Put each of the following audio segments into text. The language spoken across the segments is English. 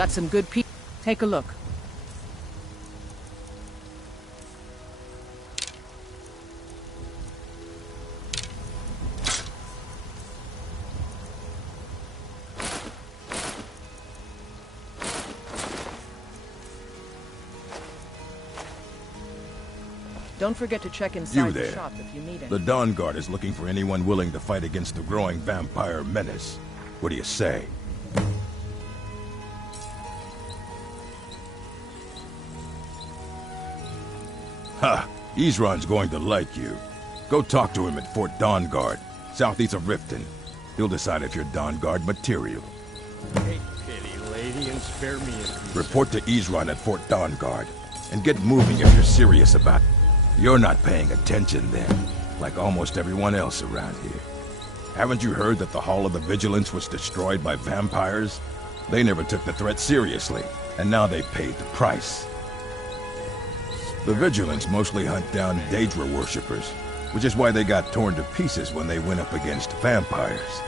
got some good people. Take a look. Don't forget to check inside the shop if you need it. The Dawn Guard is looking for anyone willing to fight against the growing vampire menace. What do you say? Ha! Isran's going to like you. Go talk to him at Fort Dawn Guard, southeast of Riften. He'll decide if you're Dawn Guard material. Take pity, lady, and spare me a Report to Isran at Fort Dawn Guard, and get moving if you're serious about it. You're not paying attention then, like almost everyone else around here. Haven't you heard that the Hall of the Vigilance was destroyed by vampires? They never took the threat seriously, and now they paid the price. The Vigilance mostly hunt down Daedra worshippers, which is why they got torn to pieces when they went up against vampires.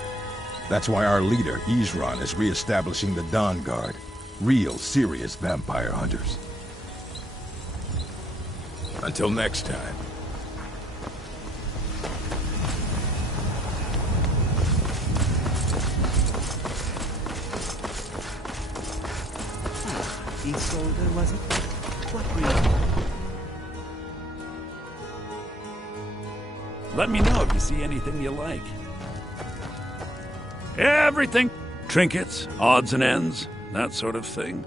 That's why our leader, Isran, is re-establishing the Dawn Guard. Real, serious vampire hunters. Until next time. Isolde, was it? What breed? Let me know if you see anything you like. Everything. Trinkets, odds and ends, that sort of thing.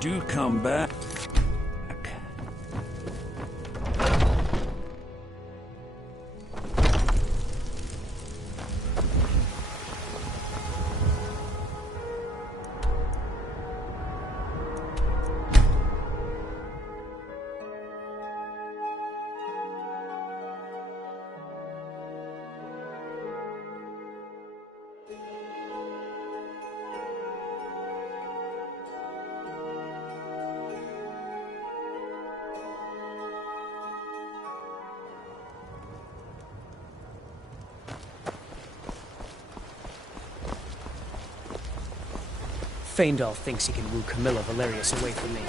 Do come back. Faendal thinks he can woo Camilla Valerius away from me.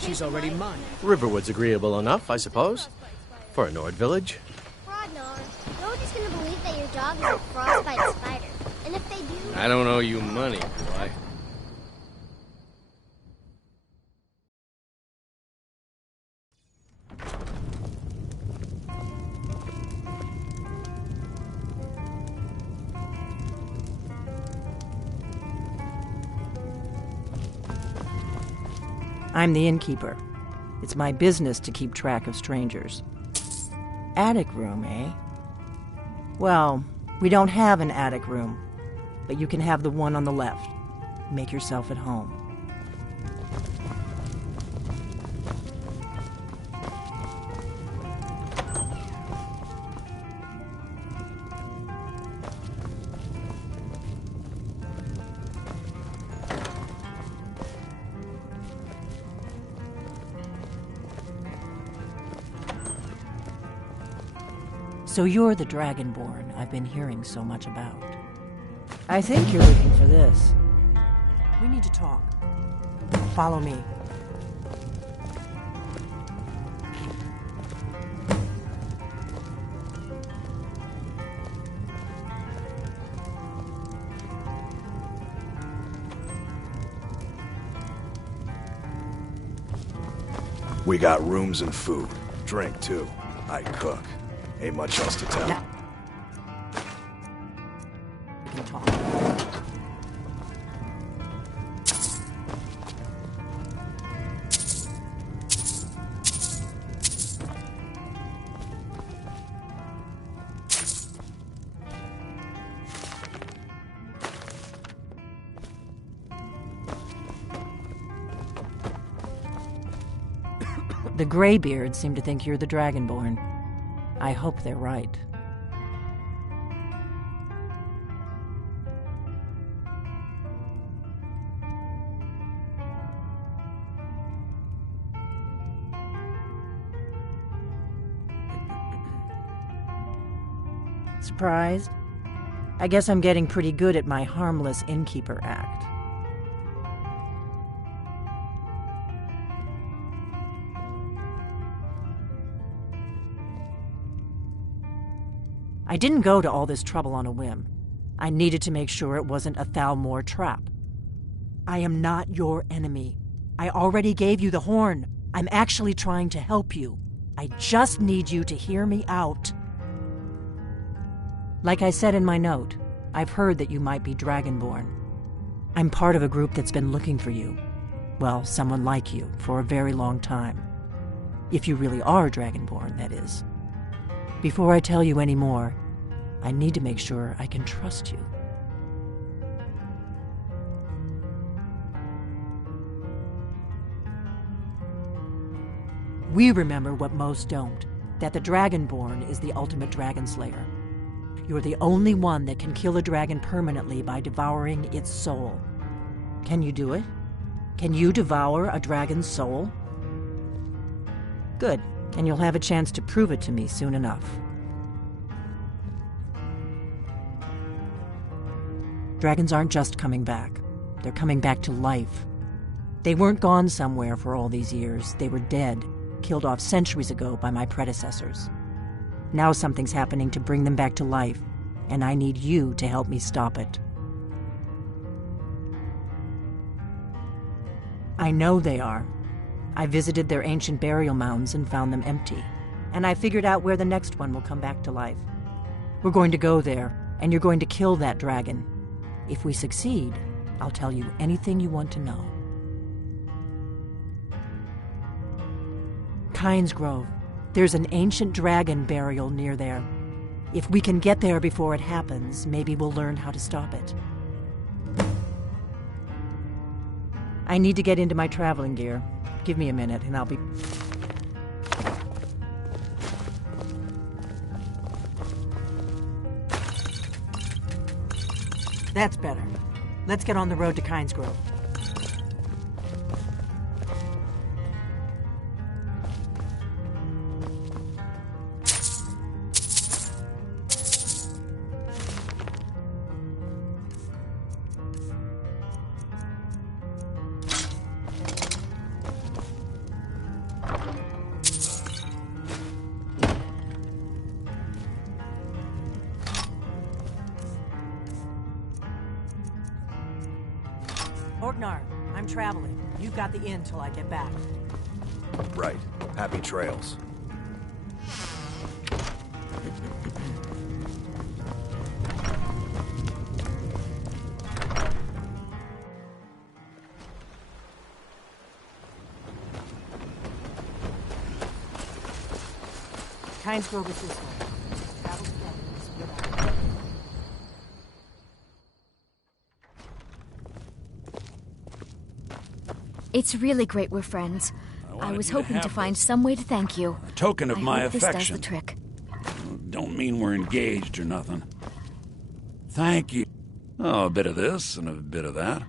She's already mine. Riverwood's agreeable enough, I suppose. For a Nord village. Rodnar, nobody's gonna believe that your dog is a frostbite spider. And if they do... I don't owe you money, do I? I'm the innkeeper. It's my business to keep track of strangers. Attic room, eh? Well, we don't have an attic room, but you can have the one on the left. Make yourself at home. So you're the Dragonborn I've been hearing so much about. I think you're looking for this. We need to talk. Follow me. We got rooms and food. Drink, too. I cook. Ain't much else to tell. Now, we can talk. The Greybeards seem to think you're the Dragonborn. I hope they're right. Surprised? I guess I'm getting pretty good at my harmless innkeeper act. I didn't go to all this trouble on a whim. I needed to make sure it wasn't a Thalmor trap. I am not your enemy. I already gave you the horn. I'm actually trying to help you. I just need you to hear me out. Like I said in my note, I've heard that you might be Dragonborn. I'm part of a group that's been looking for you. Well, someone like you, for a very long time. If you really are Dragonborn, that is. Before I tell you any more, I need to make sure I can trust you. We remember what most don't, that the Dragonborn is the ultimate dragon slayer. You're the only one that can kill a dragon permanently by devouring its soul. Can you do it? Can you devour a dragon's soul? Good, and you'll have a chance to prove it to me soon enough. Dragons aren't just coming back. They're coming back to life. They weren't gone somewhere for all these years. They were dead, killed off centuries ago by my predecessors. Now something's happening to bring them back to life, and I need you to help me stop it. I know they are. I visited their ancient burial mounds and found them empty, and I figured out where the next one will come back to life. We're going to go there, and you're going to kill that dragon. If we succeed, I'll tell you anything you want to know. Kynes Grove. There's an ancient dragon burial near there. If we can get there before it happens, maybe we'll learn how to stop it. I need to get into my traveling gear. Give me a minute and I'll be... That's better. Let's get on the road to Kynes Grove. Orgnar, I'm traveling. You've got the inn till I get back. Right. Happy trails. Kynes Grove is this way. Travel together is a good idea. It's really great we're friends. I was hoping to find some way to thank you. A token of I my hope affection. This does the trick. Don't mean we're engaged or nothing. Thank you. Oh, a bit of this and a bit of that.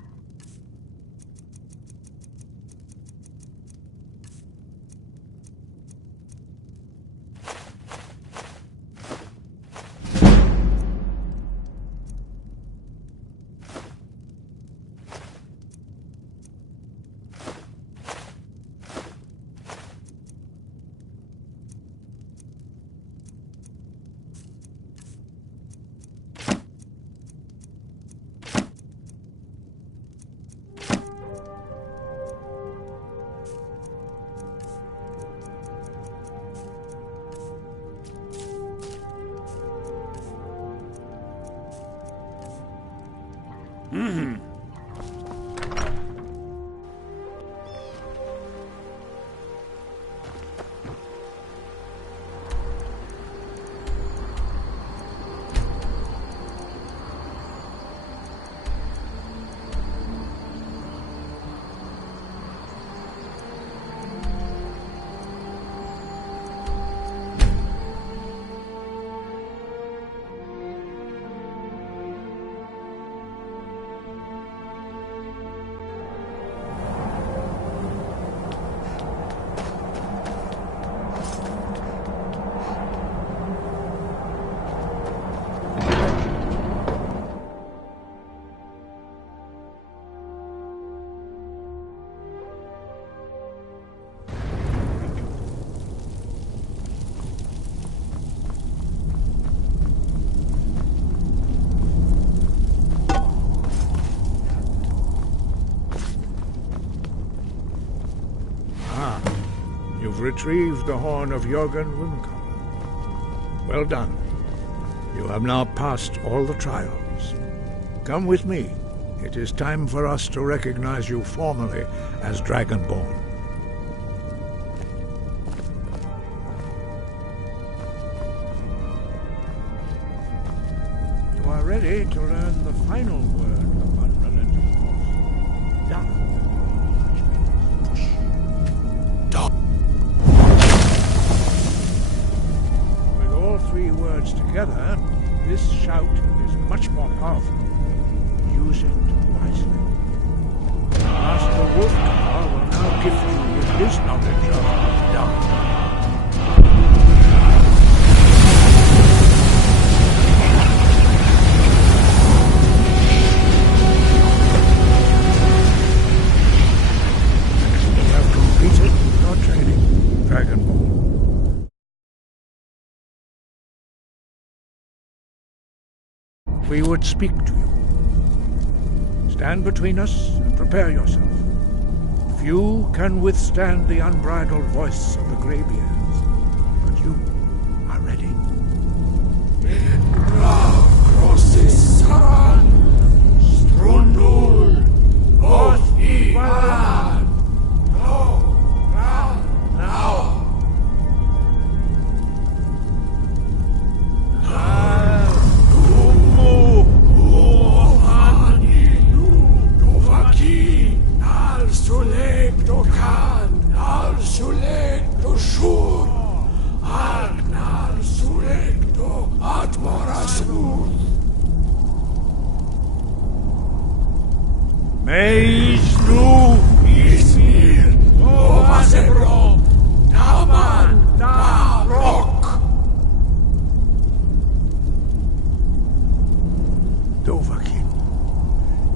You've retrieved the horn of Jürgen Wimkamp. Well done. You have now passed all the trials. Come with me. It is time for us to recognize you formally as Dragonborn. You are ready to learn the final word of unrelenting force. Da. Which means push. Da. With all three words together, this shout is much more powerful. Use it wisely. Master Wolfgar will now give you his knowledge of dark. You have completed your training, Dragonborn. We would speak to you. Stand between us and prepare yourself. Few can withstand the unbridled voice of the Greybeards, but you are ready.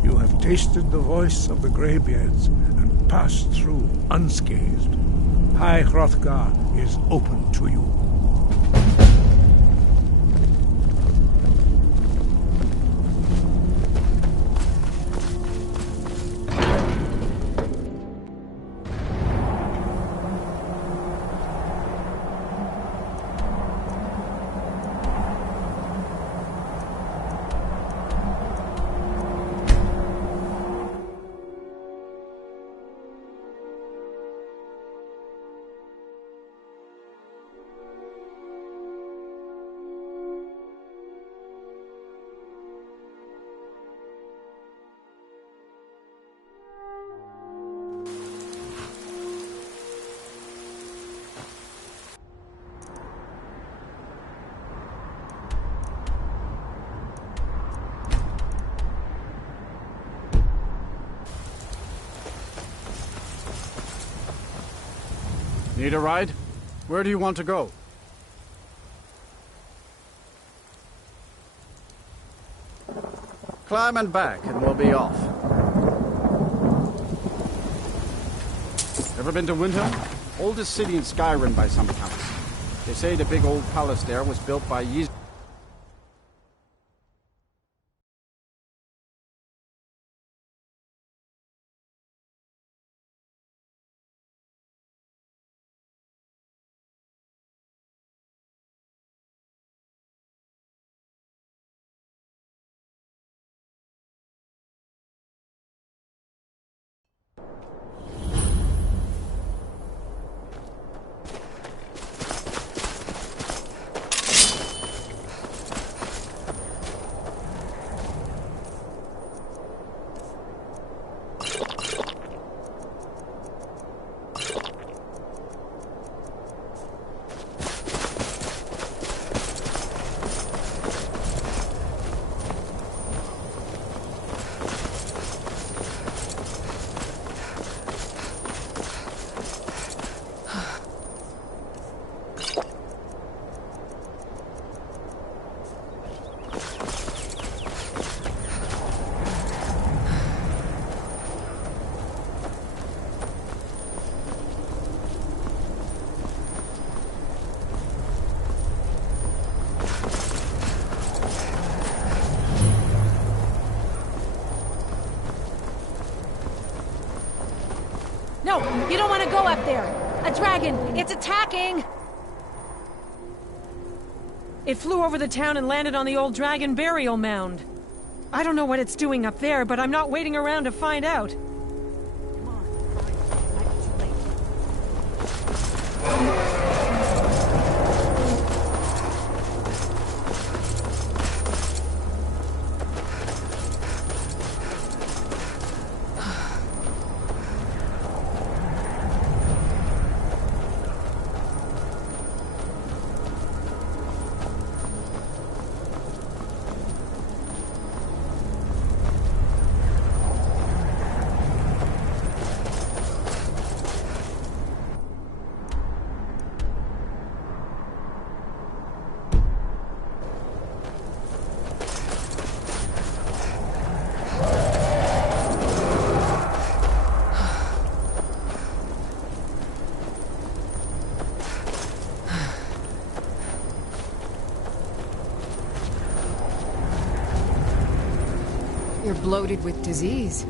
You have tasted the voice of the Greybeards and passed through unscathed. High Hrothgar is open to you. Need a ride? Where do you want to go? Climb and back, and we'll be off. Ever been to Windhelm? Oldest city in Skyrim by some accounts. They say the big old palace there was built by Ys. No, you don't want to go up there. A dragon! It's attacking! It flew over the town and landed on the old dragon burial mound. I don't know what it's doing up there, but I'm not waiting around to find out. You're bloated with disease.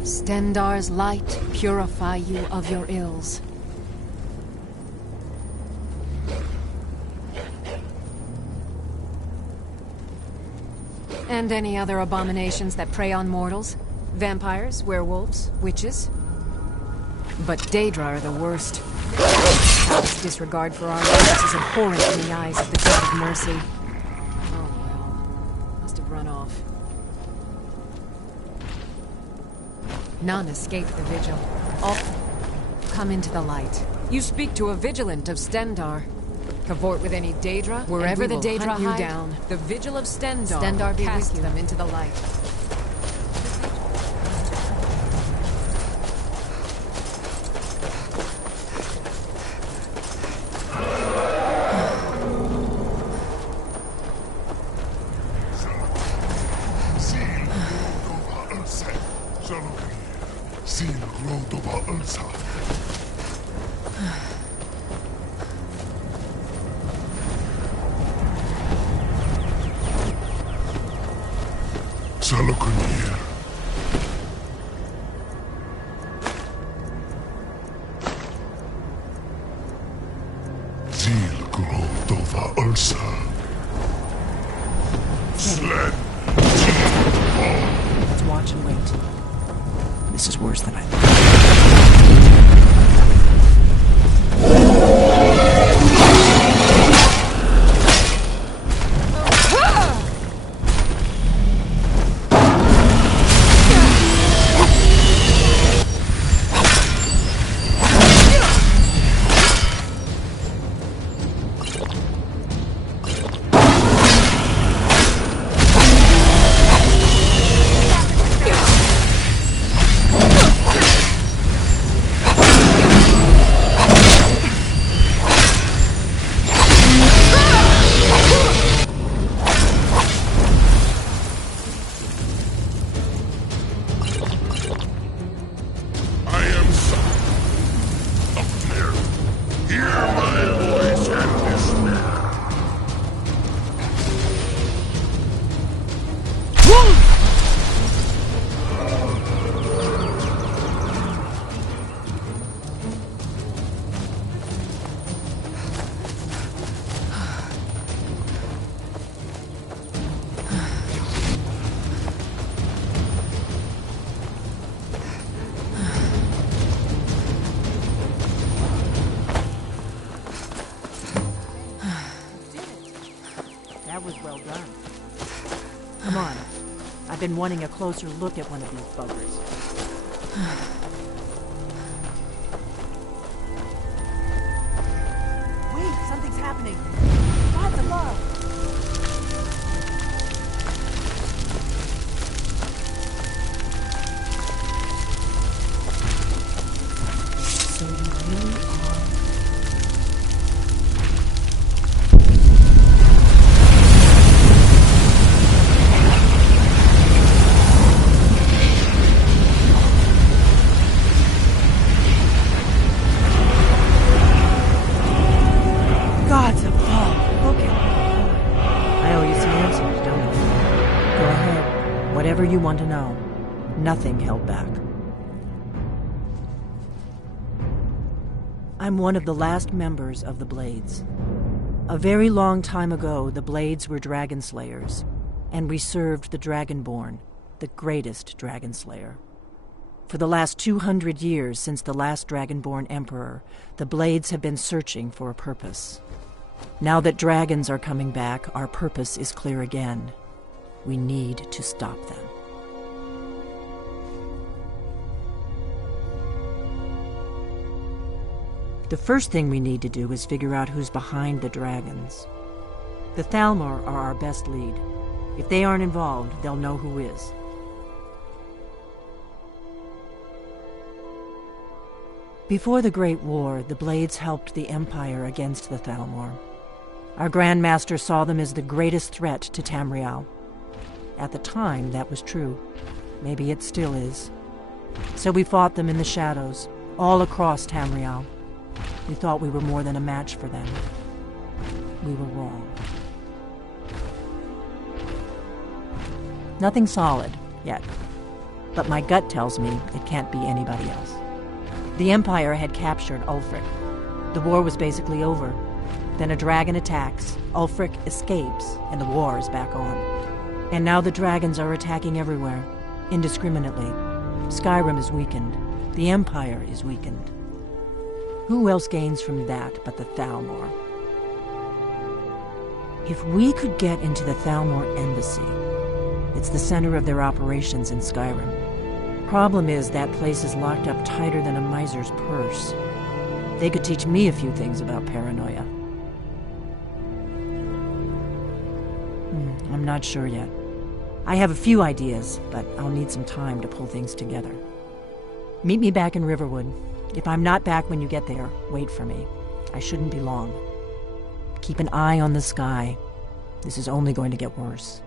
Stendar's light purify you of your ills. And any other abominations that prey on mortals? Vampires, werewolves, witches? But Daedra are the worst. Callous disregard for our lives is abhorrent in the eyes of the God of Mercy. Oh well. Must have run off. None escaped the vigil. All come into the light. You speak to a vigilant of Stendar. Cavort with any Daedra, wherever the Daedra hide, you down. The vigil of Stendar will cast them into the light. Let's watch and wait. This is worse than I thought. That was well done. Come on. I've been wanting a closer look at one of these buggers. Wait, something's happening. God's above. So you are... Whatever you want to know, nothing held back. I'm one of the last members of the Blades. A very long time ago, the Blades were dragon slayers, and we served the Dragonborn, the greatest dragon slayer. For the last 200 years since the last Dragonborn Emperor, the Blades have been searching for a purpose. Now that dragons are coming back, our purpose is clear again. We need to stop them. The first thing we need to do is figure out who's behind the dragons. The Thalmor are our best lead. If they aren't involved, they'll know who is. Before the Great War, the Blades helped the Empire against the Thalmor. Our Grand Master saw them as the greatest threat to Tamriel. At the time, that was true. Maybe it still is. So we fought them in the shadows, all across Tamriel. We thought we were more than a match for them. We were wrong. Nothing solid, yet. But my gut tells me it can't be anybody else. The Empire had captured Ulfric. The war was basically over. Then a dragon attacks, Ulfric escapes, and the war is back on. And now the dragons are attacking everywhere, indiscriminately. Skyrim is weakened. The Empire is weakened. Who else gains from that but the Thalmor? If we could get into the Thalmor embassy, it's the center of their operations in Skyrim. Problem is, that place is locked up tighter than a miser's purse. They could teach me a few things about paranoia. I'm not sure yet. I have a few ideas, but I'll need some time to pull things together. Meet me back in Riverwood. If I'm not back when you get there, wait for me. I shouldn't be long. Keep an eye on the sky. This is only going to get worse.